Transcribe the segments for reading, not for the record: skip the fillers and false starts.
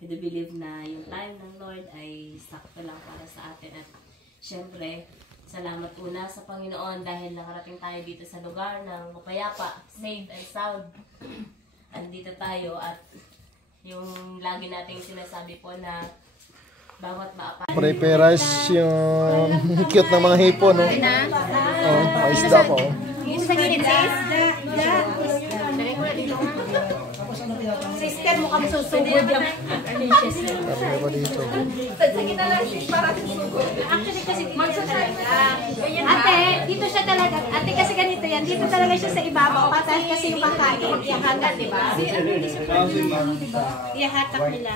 we do believe na yung time ng Lord ay sakto lang para sa atin. At syempre, salamat una sa Panginoon dahil nakarating tayo dito sa lugar ng mapayapa, safe and sound. Andito tayo at yung lagi nating sinasabi po na bawat maapa. Prepares yung cute ng mga hipon, no? Oh, may isda pa, oh. Sister mo kami susugod yung Sabi ba dito? sige na lang sis para susugod. Actually kasi ate, dito siya talaga. Ate kasi ganito yan. Dito talaga siya sa ibabaw. Pataas kasi yung kakain. Iyahatak, diba? Iyahatak nila.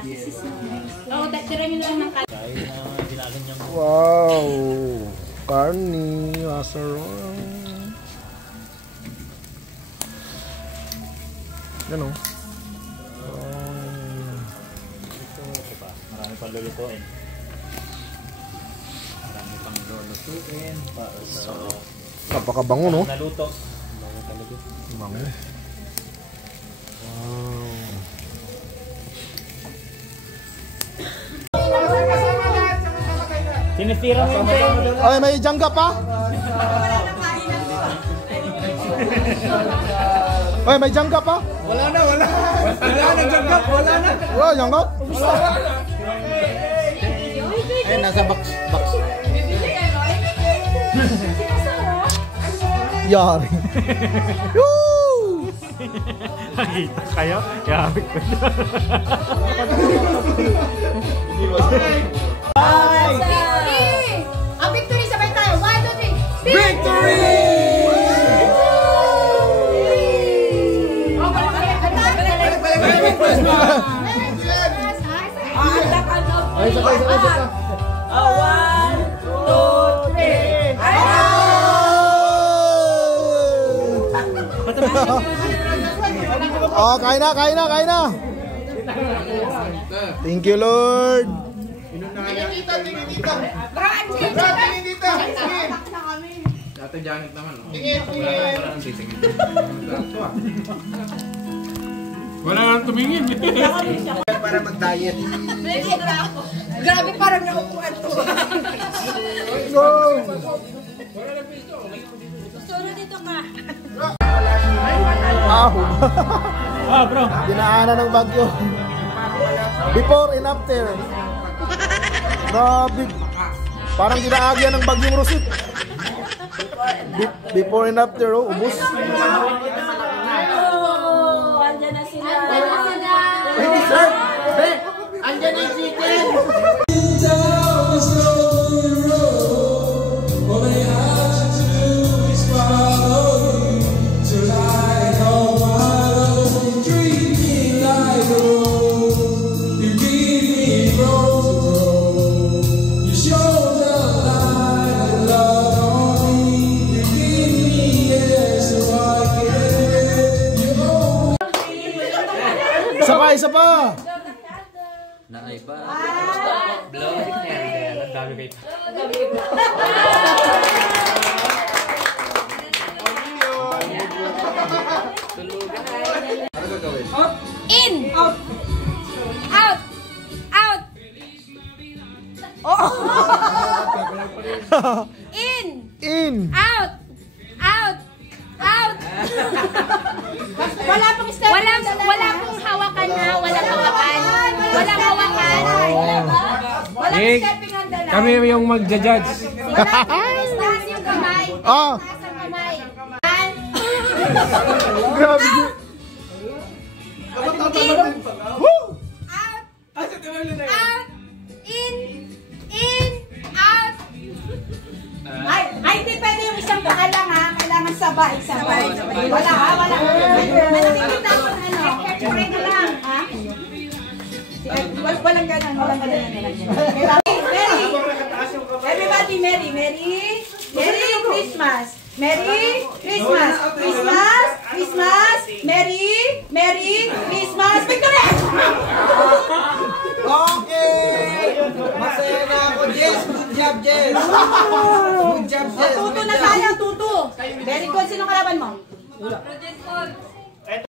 Oo, tira nyo lang ng kakain. Wow! Carne, lasaron. Yan, oh. Marami pang lulutuin. Marami pang lulutuin para sa Napakabango, no? naluto. Bango. Wow. Sinistira mo yung pen. Ay, may jangga pa? Ay, may jangga pa? Wala na, wala. Wala na, jangga. Wala na. Wala, jangga? Ay, nasa box. Yari. Woo! Nakita kayo? Yabik ko na. Ang victory sabay tayo. 1, 2, 3. Victory! Ay, sakay. 1, 2, 3. Oh, kain na. Thank you, Lord. Tingin dito. Dati Janet naman. Tingin. Wala nang tumingin. Para mag-diet. Grabe parang naupuan to. Go! Solo dito ka. Bro. Dinaanan ng bagyo. Before and after. Grabe. Parang dinaagyan ng bagyong Rosit. Before and after, oh, ubos. Andyan na sila. Hey, sir! Andyan yung chicken! Isa pa! Naay ba? Blow. Ang dami kayo. In! Out! Out! Out! Oh! In! In! Out! Out! Out! Wala pong step. Wala pong hawakan na. Walang hawakan. Walang hawakan. Walang stepping on the line. Kami yung magja-judge. Taas yung kamay. Ah! Taas ang kamay. Grabe! Woo! Out! Out! In! In! Out! Ay, hindi pwede yung isang paa lang ha. Kailangan sabay. Wala ha, wala. Nakikita ko ano. Pray na lang ha. Walang ganun. Merry! Everybody, Merry! Merry Christmas! Merry Christmas! Christmas! Merry Christmas! Victory! Okay! Masaya na ako, Jess! Good job, Jess! Good job, Jess! Tuto na tayo, tuto! Very good. Sino kalaban mo? Project 4.